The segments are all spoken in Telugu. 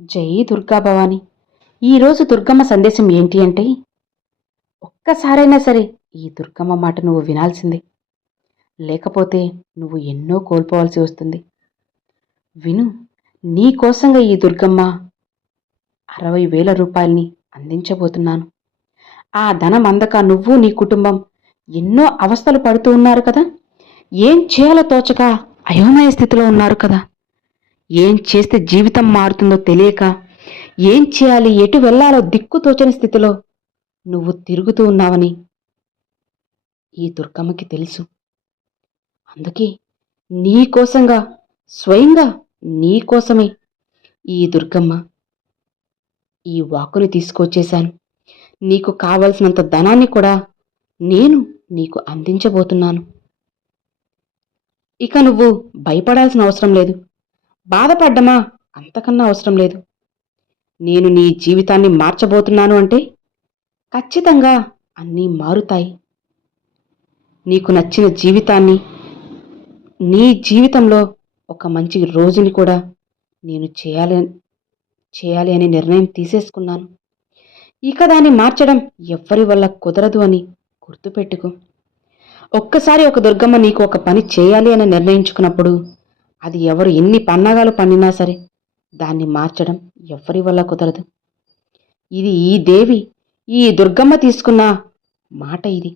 జై దుర్గా భవాని. ఈరోజు దుర్గమ్మ సందేశం ఏంటి అంటే, ఒక్కసారైనా సరే ఈ దుర్గమ్మ మాట నువ్వు వినాల్సిందే. లేకపోతే నువ్వు ఎన్నో కోల్పోవాల్సి వస్తుంది. విను. నీ కోసంగా ఈ దుర్గమ్మ 60,000 రూపాయల్ని అందించబోతున్నాను. ఆ ధనం అందక నువ్వు నీ కుటుంబం ఎన్నో అవస్థలు పడుతూ ఉన్నారు కదా. ఏం చేయాలో తోచక అయోమయ స్థితిలో ఉన్నారు కదా. ఏం చేస్తే జీవితం మారుతుందో తెలియక, ఏం చేయాలి, ఎటు వెళ్ళాలో దిక్కుతోచని స్థితిలో నువ్వు తిరుగుతూ ఉన్నావని ఈ దుర్గమ్మకి తెలుసు. అందుకే నీకోసంగా, స్వయంగా నీకోసమే ఈ దుర్గమ్మ ఈ వాక్కుని తీసుకొచ్చేశాను. నీకు కావలసినంత ధనాన్ని కూడా నేను నీకు అందించబోతున్నాను. ఇక నువ్వు భయపడాల్సిన అవసరం లేదు. బాధపడ్డమా అంతకన్నా అవసరం లేదు. నేను నీ జీవితాన్ని మార్చబోతున్నాను అంటే ఖచ్చితంగా అన్నీ మారుతాయి. నీకు నచ్చిన జీవితాన్ని, నీ జీవితంలో ఒక మంచి రోజుని కూడా నేను చేయాలి అనే నిర్ణయం తీసేసుకున్నాను. ఇక దాన్ని మార్చడం ఎవ్వరి వల్ల కుదరదు అని గుర్తుపెట్టుకో. ఒక్కసారి ఒక దుర్గమ్మ నీకు ఒక పని చేయాలి అని నిర్ణయించుకున్నప్పుడు అది ఎవరు ఎన్ని పన్నాగాలు పన్నినా సరే దాన్ని మార్చడం ఎవ్వరి వల్ల కుదరదు. ఇది ఈ దేవి, ఈ దుర్గమ్మ తీసుకున్న మాట ఇది.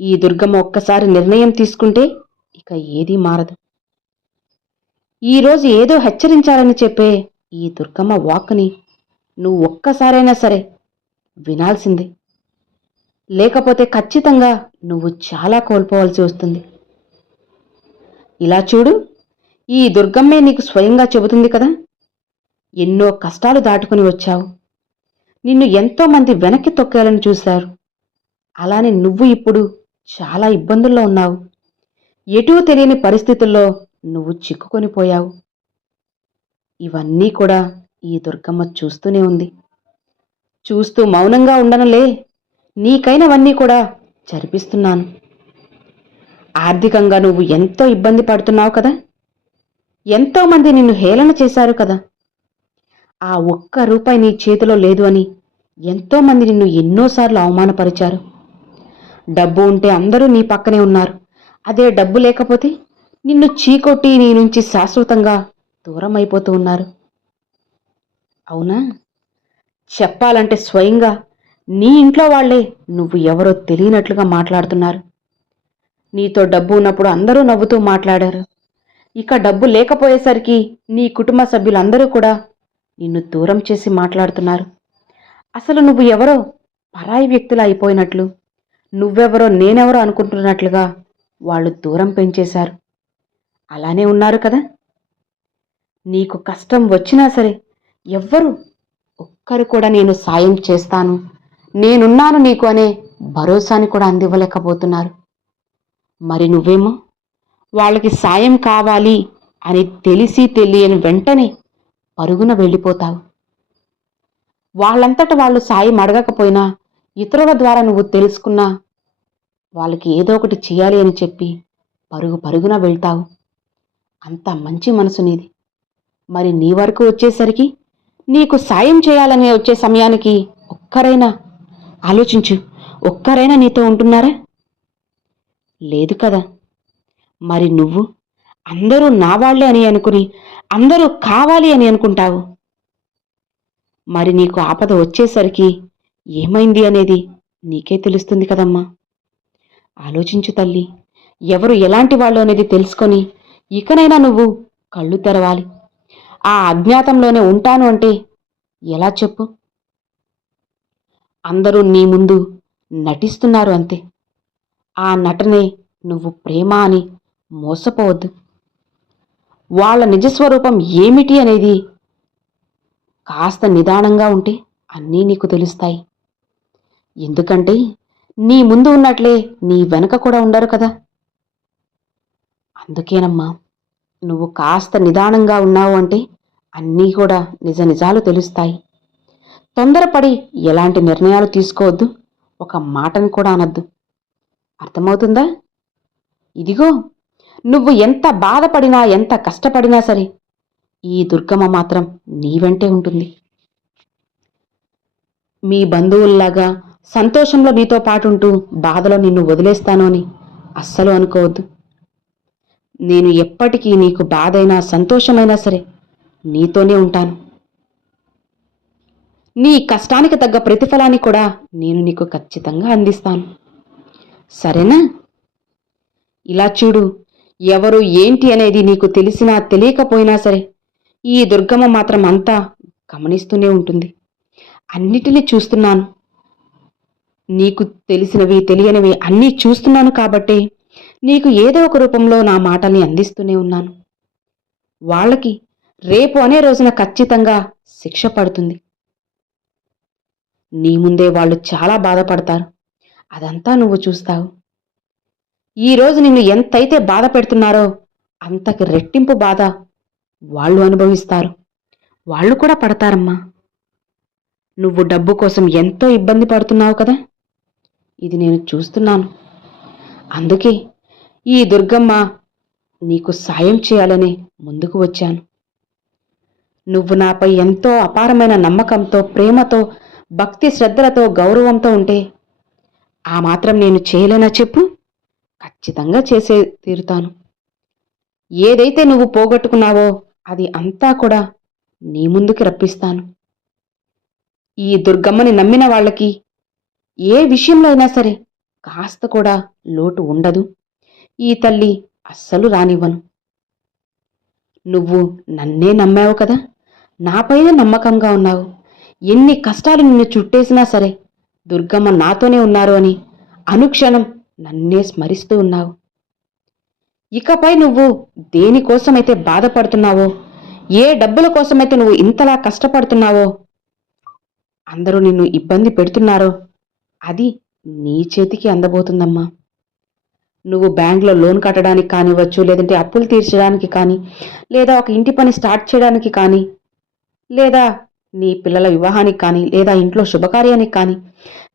ఈ దుర్గమ్మ ఒక్కసారి నిర్ణయం తీసుకుంటే ఇక ఏదీ మారదు. ఈరోజు ఏదో హెచ్చరించాలని చెప్పే ఈ దుర్గమ్మ వాక్కుని నువ్వు ఒక్కసారైనా సరే వినాల్సిందే. లేకపోతే ఖచ్చితంగా నువ్వు చాలా కోల్పోవాల్సి వస్తుంది. ఇలా చూడు, ఈ దుర్గమ్మే నీకు స్వయంగా చెబుతుంది కదా. ఎన్నో కష్టాలు దాటుకుని వచ్చావు. నిన్ను ఎంతోమంది వెనక్కి తొక్కాలని చూశారు. అలానే నువ్వు ఇప్పుడు చాలా ఇబ్బందుల్లో ఉన్నావు. ఎటూ తెలియని పరిస్థితుల్లో నువ్వు చిక్కుకొని పోయావు. ఇవన్నీ కూడా ఈ దుర్గమ్మ చూస్తూనే ఉంది. చూస్తూ మౌనంగా ఉండనులే, నీకైనవన్నీ కూడా జరిపిస్తున్నాను. ఆర్థికంగా నువ్వు ఎంతో ఇబ్బంది పడుతున్నావు కదా. ఎంతోమంది నిన్ను హేళన చేశారు కదా. ఆ ఒక్క రూపాయి నీ చేతిలో లేదు అని ఎంతోమంది నిన్ను ఎన్నోసార్లు అవమానపరిచారు. డబ్బు ఉంటే అందరూ నీ పక్కనే ఉన్నారు. అదే డబ్బు లేకపోతే నిన్ను చీకొట్టి నీ నుంచి శాశ్వతంగా దూరం అయిపోతూ ఉన్నారు. అవునా? చెప్పాలంటే స్వయంగా నీ ఇంట్లో వాళ్లే నువ్వు ఎవరో తెలియనట్లుగా మాట్లాడుతున్నారు. నీతో డబ్బు ఉన్నప్పుడు అందరూ నవ్వుతూ మాట్లాడారు. ఇక డబ్బు లేకపోయేసరికి నీ కుటుంబ సభ్యులందరూ కూడా నిన్ను దూరం చేసి మాట్లాడుతున్నారు. అసలు నువ్వు ఎవరో పరాయి వ్యక్తులు అయిపోయినట్లు, నువ్వెవరో నేనెవరో అనుకుంటున్నట్లుగా వాళ్ళు దూరం పెంచేశారు. అలానే ఉన్నారు కదా. నీకు కష్టం వచ్చినా సరే ఎవ్వరు ఒక్కరు కూడా నేను సాయం చేస్తాను, నేనున్నాను నీకు అనే భరోసాని కూడా అందివ్వలేకపోతున్నారు. మరి నువ్వేమో వాళ్ళకి సాయం కావాలి అని తెలిసి తెలియని వెంటనే పరుగున వెళ్ళిపోతావు. వాళ్ళంతట వాళ్ళు సాయం అడగకపోయినా ఇతరుల ద్వారా నువ్వు తెలుసుకున్నా వాళ్ళకి ఏదో ఒకటి చేయాలి అని చెప్పి పరుగున వెళ్తావు. అంత మంచి మనసు నీది. మరి నీ వరకు వచ్చేసరికి నీకు సాయం చేయాలని వచ్చే సమయానికి ఒక్కరైనా ఆలోచించు, ఒక్కరైనా నీతో ఉంటున్నారా? లేదు కదా. మరి నువ్వు అందరూ నా వాళ్లే అని అనుకుని అందరూ కావాలి అని అనుకుంటావు. మరి నీకు ఆపద వచ్చేసరికి ఏమైంది అనేది నీకే తెలుస్తుంది కదమ్మా. ఆలోచించు తల్లి. ఎవరు ఎలాంటి వాళ్ళు అనేది తెలుసుకొని ఇకనైనా నువ్వు కళ్ళు తెరవాలి. ఆ అజ్ఞాతంలోనే ఉంటాను అంటే ఎలా చెప్పు? అందరూ నీ ముందు నటిస్తున్నారు అంతే. ఆ నటనే నువ్వు ప్రేమ అని మోసపోవద్దు. వాళ్ళ నిజస్వరూపం ఏమిటి అనేది కాస్త నిదానంగా ఉంటే అన్నీ నీకు తెలుస్తాయి. ఎందుకంటే నీ ముందు ఉన్నట్లే నీ వెనక కూడా ఉండరు కదా. అందుకేనమ్మా, నువ్వు కాస్త నిదానంగా ఉన్నావు అంటే అన్నీ కూడా నిజాలు తెలుస్తాయి. తొందరపడి ఎలాంటి నిర్ణయాలు తీసుకోవద్దు, ఒక మాటను కూడా అనద్దు. అర్థమవుతుందా? ఇదిగో, నువ్వు ఎంత బాధపడినా ఎంత కష్టపడినా సరే ఈ దుర్గమ్మ మాత్రం నీ వెంటే ఉంటుంది. మీ బంధువుల్లాగా సంతోషంలో నీతో పాటుంటూ బాధలో నిన్ను వదిలేస్తాను అని అస్సలు అనుకోవద్దు. నేను ఎప్పటికీ నీకు బాధైనా సంతోషమైనా సరే నీతోనే ఉంటాను. నీ కష్టానికి తగ్గ ప్రతిఫలాన్ని కూడా నేను నీకు ఖచ్చితంగా అందిస్తాను. సరేనా? ఇలా చూడు, ఎవరు ఏంటి అనేది నీకు తెలిసినా తెలియకపోయినా సరే ఈ దుర్గమ్మ మాత్రం అంతా గమనిస్తూనే ఉంటుంది. అన్నిటినీ చూస్తున్నాను. నీకు తెలిసినవి తెలియనివి అన్నీ చూస్తున్నాను కాబట్టే నీకు ఏదో ఒక రూపంలో నా మాటల్ని అందిస్తూనే ఉన్నాను. వాళ్ళకి రేపు అనే రోజున ఖచ్చితంగా శిక్ష పడుతుంది. నీ ముందే వాళ్ళు చాలా బాధపడతారు. అదంతా నువ్వు చూస్తావు. ఈరోజు నిన్ను ఎంతైతే బాధ పెడుతున్నారో అంతకి రెట్టింపు బాధ వాళ్ళు అనుభవిస్తారు. వాళ్ళు కూడా పడతారమ్మా. నువ్వు డబ్బు కోసం ఎంతో ఇబ్బంది పడుతున్నావు కదా, ఇది నేను చూస్తున్నాను. అందుకే ఈ దుర్గమ్మ నీకు సాయం చేయాలని ముందుకు వచ్చాను. నువ్వు నాపై ఎంతో అపారమైన నమ్మకంతో, ప్రేమతో, భక్తి శ్రద్ధలతో, గౌరవంతో ఉంటే ఆ మాత్రం నేను చేయలేనా చెప్పు? ఖచ్చితంగా చేసే తీరుతాను. ఏదైతే నువ్వు పోగొట్టుకున్నావో అది అంతా కూడా నీ ముందుకి రప్పిస్తాను. ఈ దుర్గమ్మని నమ్మిన వాళ్ళకి ఏ విషయంలో అయినా సరే కాస్త కూడా లోటు ఉండదు. ఈ తల్లి అస్సలు రానివ్వను. నువ్వు నన్నే నమ్మావు కదా, నాపైన నమ్మకంగా ఉన్నావు. ఎన్ని కష్టాలు నిన్ను చుట్టేసినా సరే దుర్గమ్మ నాతోనే ఉన్నారు అని అనుక్షణం నన్నే స్మరిస్తూ ఉన్నావు. ఇకపై నువ్వు దేనికోసమైతే బాధపడుతున్నావో, ఏ డబ్బుల కోసమైతే నువ్వు ఇంతలా కష్టపడుతున్నావో, అందరూ నిన్ను ఇబ్బంది పెడుతున్నారో అది నీ చేతికి అందబోతుందమ్మా. నువ్వు బ్యాంకులో లోన్ కట్టడానికి కానివ్వచ్చు, లేదంటే అప్పులు తీర్చడానికి కానీ, లేదా ఒక ఇంటి పని స్టార్ట్ చేయడానికి కానీ, లేదా నీ పిల్లల వివాహానికి కానీ, లేదా ఇంట్లో శుభకార్యానికి కానీ,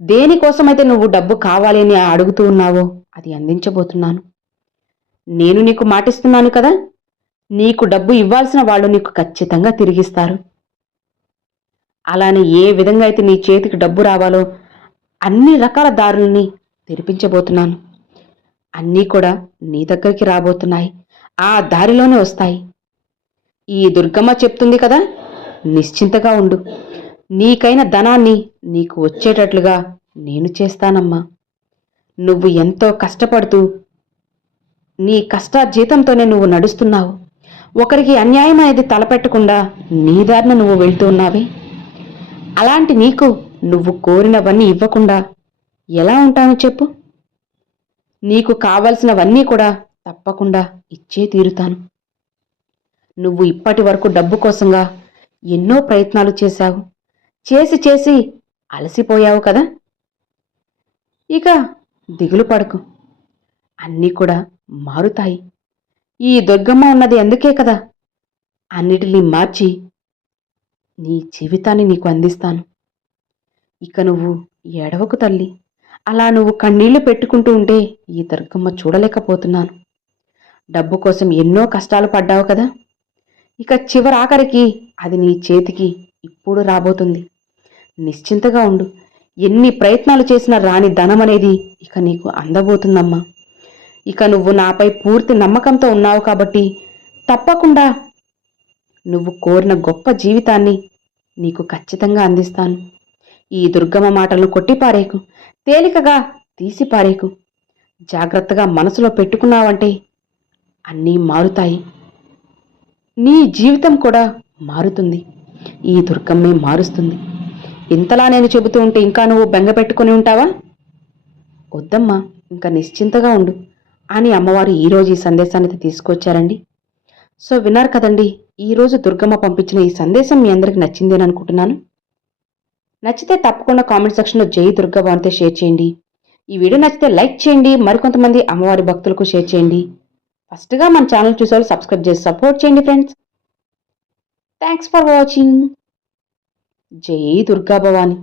దేనికోసమైతే నువ్వు డబ్బు కావాలి అని అడుగుతూ ఉన్నావో అది అందించబోతున్నాను. నేను నీకు మాటిస్తున్నాను కదా, నీకు డబ్బు ఇవ్వాల్సిన వాళ్ళు నీకు ఖచ్చితంగా తిరిగిస్తారు. అలానే ఏ విధంగా అయితే నీ చేతికి డబ్బు రావాలో అన్ని రకాల దారుల్ని తెరిపించబోతున్నాను. అన్నీ కూడా నీ దగ్గరికి రాబోతున్నాయి. ఆ దారిలోనే వస్తాయి. ఈ దుర్గమ్మ చెప్తుంది కదా, నిశ్చింతగా ఉండు. నీకైన ధనాన్ని నీకు వచ్చేటట్లుగా నేను చేస్తానమ్మా. నువ్వు ఎంతో కష్టపడుతూ నీ కష్టార్జితంతోనే నువ్వు నడుస్తున్నావు. ఒకరికి అన్యాయం అనేది తలపెట్టకుండా నీ దారిన నువ్వు వెళ్తూ ఉన్నావే. అలాంటి నీకు నువ్వు కోరినవన్నీ ఇవ్వకుండా ఎలా ఉంటాను చెప్పు? నీకు కావలసినవన్నీ కూడా తప్పకుండా ఇచ్చే తీరుతాను. నువ్వు ఇప్పటి వరకు డబ్బు కోసంగా ఎన్నో ప్రయత్నాలు చేశావు. చేసి చేసి అలసిపోయావు కదా. ఇక దిగులు పడకు, అన్నీ కూడా మారుతాయి. ఈ దుర్గమ్మ ఉన్నది అందుకే కదా, అన్నిటినీ మార్చి నీ జీవితాన్ని నీకు అందిస్తాను. ఇక నువ్వు ఏడవకు తల్లి. అలా నువ్వు కన్నీళ్లు పెట్టుకుంటూ ఉంటే ఈ దుర్గమ్మ చూడలేకపోతున్నాను. డబ్బు కోసం ఎన్నో కష్టాలు పడ్డావు కదా, ఇక చివరాఖరికి అది నీ చేతికి ఇప్పుడు రాబోతుంది. నిశ్చింతగా ఉండు. ఎన్ని ప్రయత్నాలు చేసినా రాని ధనం అనేది ఇక నీకు అందబోతుందమ్మా. ఇక నువ్వు నాపై పూర్తి నమ్మకంతో ఉన్నావు కాబట్టి తప్పకుండా నువ్వు కోరిన గొప్ప జీవితాన్ని నీకు ఖచ్చితంగా అందిస్తాను. ఈ దుర్గమ్మ మాటలను కొట్టిపారేకు, తేలికగా తీసిపారేకు. జాగ్రత్తగా మనసులో పెట్టుకున్నావంటే అన్నీ మారుతాయి. నీ జీవితం కూడా మారుతుంది. ఈ దుర్గమ్మే మారుస్తుంది. ఇంతలా నేను చెబుతూ ఉంటే ఇంకా నువ్వు బెంగ పెట్టుకుని ఉంటావా? వద్దమ్మా, ఇంకా నిశ్చింతగా ఉండు అని అమ్మవారు ఈరోజు ఈ సందేశాన్ని తీసుకొచ్చారండి. సో విన్నారు కదండి, ఈరోజు దుర్గమ్మ పంపించిన ఈ సందేశం మీ అందరికి నచ్చిందని అనుకుంటున్నాను. నచ్చితే తప్పకుండా కామెంట్ సెక్షన్లో జై దుర్గా భవానితో షేర్ చేయండి. ఈ వీడియో నచ్చితే లైక్ చేయండి, మరికొంతమంది అమ్మవారి భక్తులకు షేర్ చేయండి. ఫస్ట్గా మన ఛానల్ చూసేవాళ్ళు సబ్స్క్రైబ్ చేసి సపోర్ట్ చేయండి ఫ్రెండ్స్. Thanks for watching. జై దుర్గా భవాని.